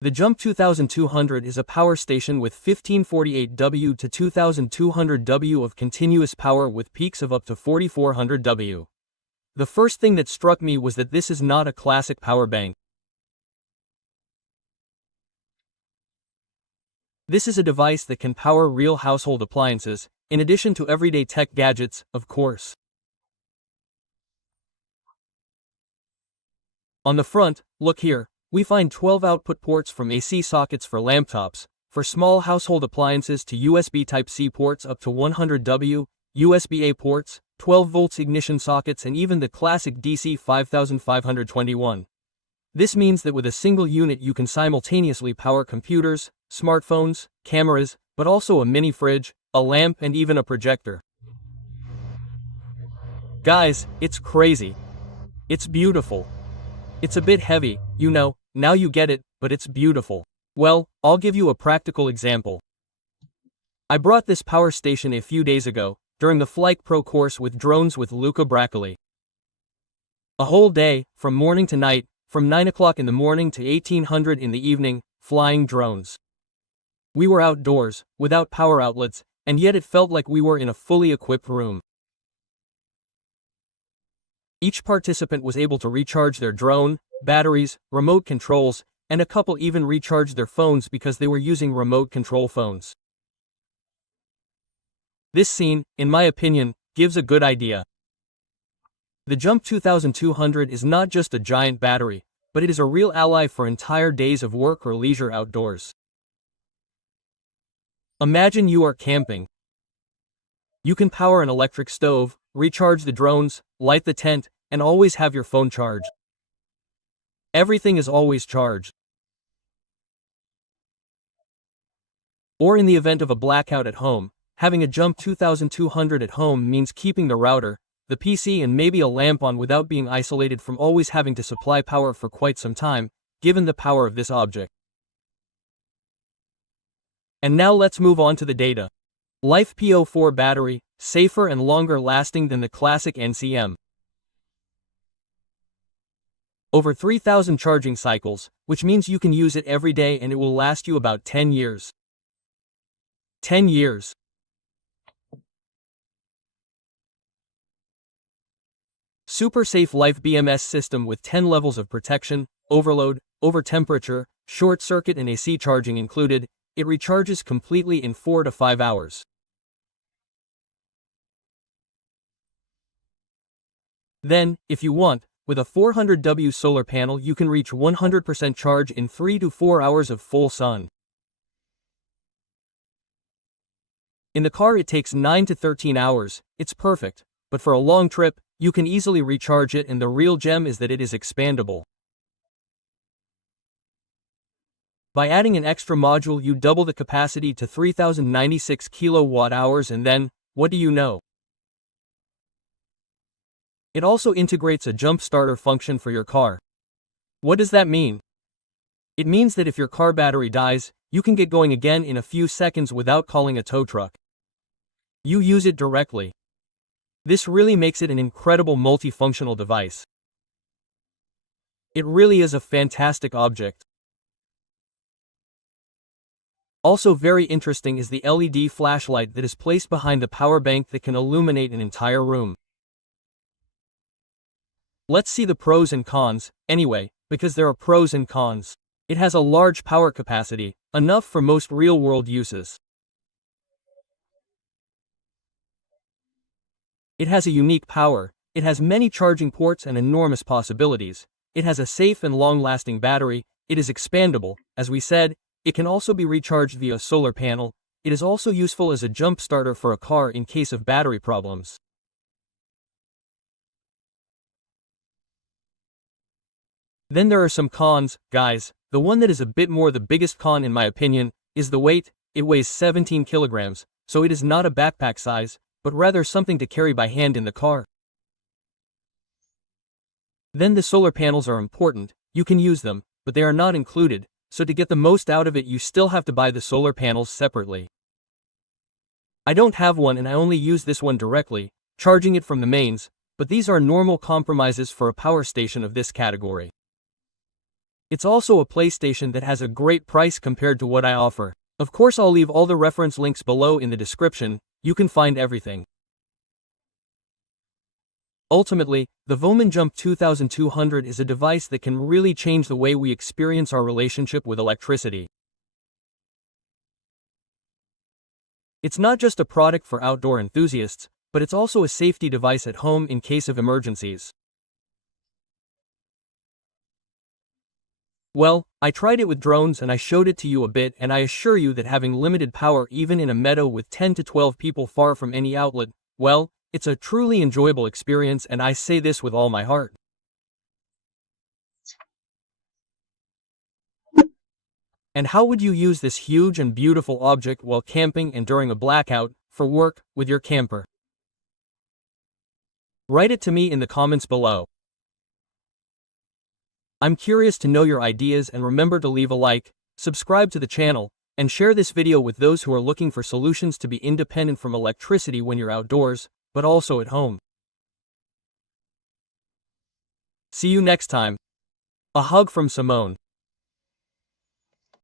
The Jump 2200 is a power station with 1548 W to 2200 W of continuous power with peaks of up to 4400 W. The first thing that struck me was that this is not a classic power bank. This is a device that can power real household appliances, in addition to everyday tech gadgets, of course. On the front, look here, we find 12 output ports from AC sockets for laptops, for small household appliances to USB Type-C ports up to 100 W, USB-A ports, 12 volts ignition sockets and even the classic DC 5521. This means that with a single unit you can simultaneously power computers, smartphones, cameras, but also a mini fridge, a lamp and even a projector. Guys, it's crazy. It's beautiful. It's a bit heavy, you know, now you get it, but it's beautiful. Well, I'll give you a practical example. I brought this power station a few days ago, during the Flight Pro course with drones with Luca Bracoli. A whole day, from morning to night, from 9 o'clock in the morning to 1800 in the evening, flying drones. We were outdoors, without power outlets, and yet it felt like we were in a fully equipped room. Each participant was able to recharge their drone, batteries, remote controls, and a couple even recharged their phones because they were using remote control phones. This scene, in my opinion, gives a good idea. The Jump 2200 is not just a giant battery, but it is a real ally for entire days of work or leisure outdoors. Imagine you are camping. You can power an electric stove, recharge the drones, light the tent, and always have your phone charged. Everything is always charged. Or in the event of a blackout at home, having a Jump 2200 at home means keeping the router, the PC and maybe a lamp on without being isolated from always having to supply power for quite some time, given the power of this object. And now let's move on to the data. LiFePO4 battery, safer and longer lasting than the classic NCM. Over 3,000 charging cycles, which means you can use it every day and it will last you about 10 years. 10 years. Super safe Life BMS system with 10 levels of protection, overload, over temperature, short circuit and AC charging included. It recharges completely in 4 to 5 hours. Then, if you want, with a 400 W solar panel you can reach 100% charge in 3 to 4 hours of full sun. In the car it takes 9 to 13 hours, it's perfect, but for a long trip, you can easily recharge it and the real gem is that it is expandable. By adding an extra module you double the capacity to 3096 kilowatt-hours and then, what do you know? It also integrates a jump starter function for your car. What does that mean? It means that if your car battery dies, you can get going again in a few seconds without calling a tow truck. You use it directly. This really makes it an incredible multifunctional device. It really is a fantastic object. Also very interesting is the LED flashlight that is placed behind the power bank that can illuminate an entire room. Let's see the pros and cons, anyway, because there are pros and cons. It has a large power capacity, enough for most real-world uses. It has a unique power, it has many charging ports and enormous possibilities. It has a safe and long-lasting battery, it is expandable, as we said. It can also be recharged via a solar panel. It is also useful as a jump starter for a car in case of battery problems. Then there are some cons, guys. The one that is a bit more the biggest con in my opinion, is the weight. It weighs 17 kilograms, so it is not a backpack size, but rather something to carry by hand in the car. Then the solar panels are important, you can use them, but they are not included. So to get the most out of it you still have to buy the solar panels separately. I don't have one and I only use this one directly, charging it from the mains, but these are normal compromises for a power station of this category. It's also a PlayStation that has a great price compared to what I offer. Of course, I'll leave all the reference links below in the description, you can find everything. Ultimately, the Vtoman Jump 2200 is a device that can really change the way we experience our relationship with electricity. It's not just a product for outdoor enthusiasts, but it's also a safety device at home in case of emergencies. Well, I tried it with drones and I showed it to you a bit, and I assure you that having limited power even in a meadow with 10 to 12 people far from any outlet, well, it's a truly enjoyable experience, and I say this with all my heart. And how would you use this huge and beautiful object while camping and during a blackout, for work, with your camper? Write it to me in the comments below. I'm curious to know your ideas, and remember to leave a like, subscribe to the channel, and share this video with those who are looking for solutions to be independent from electricity when you're outdoors, but also at home. See you next time. A hug from Simone.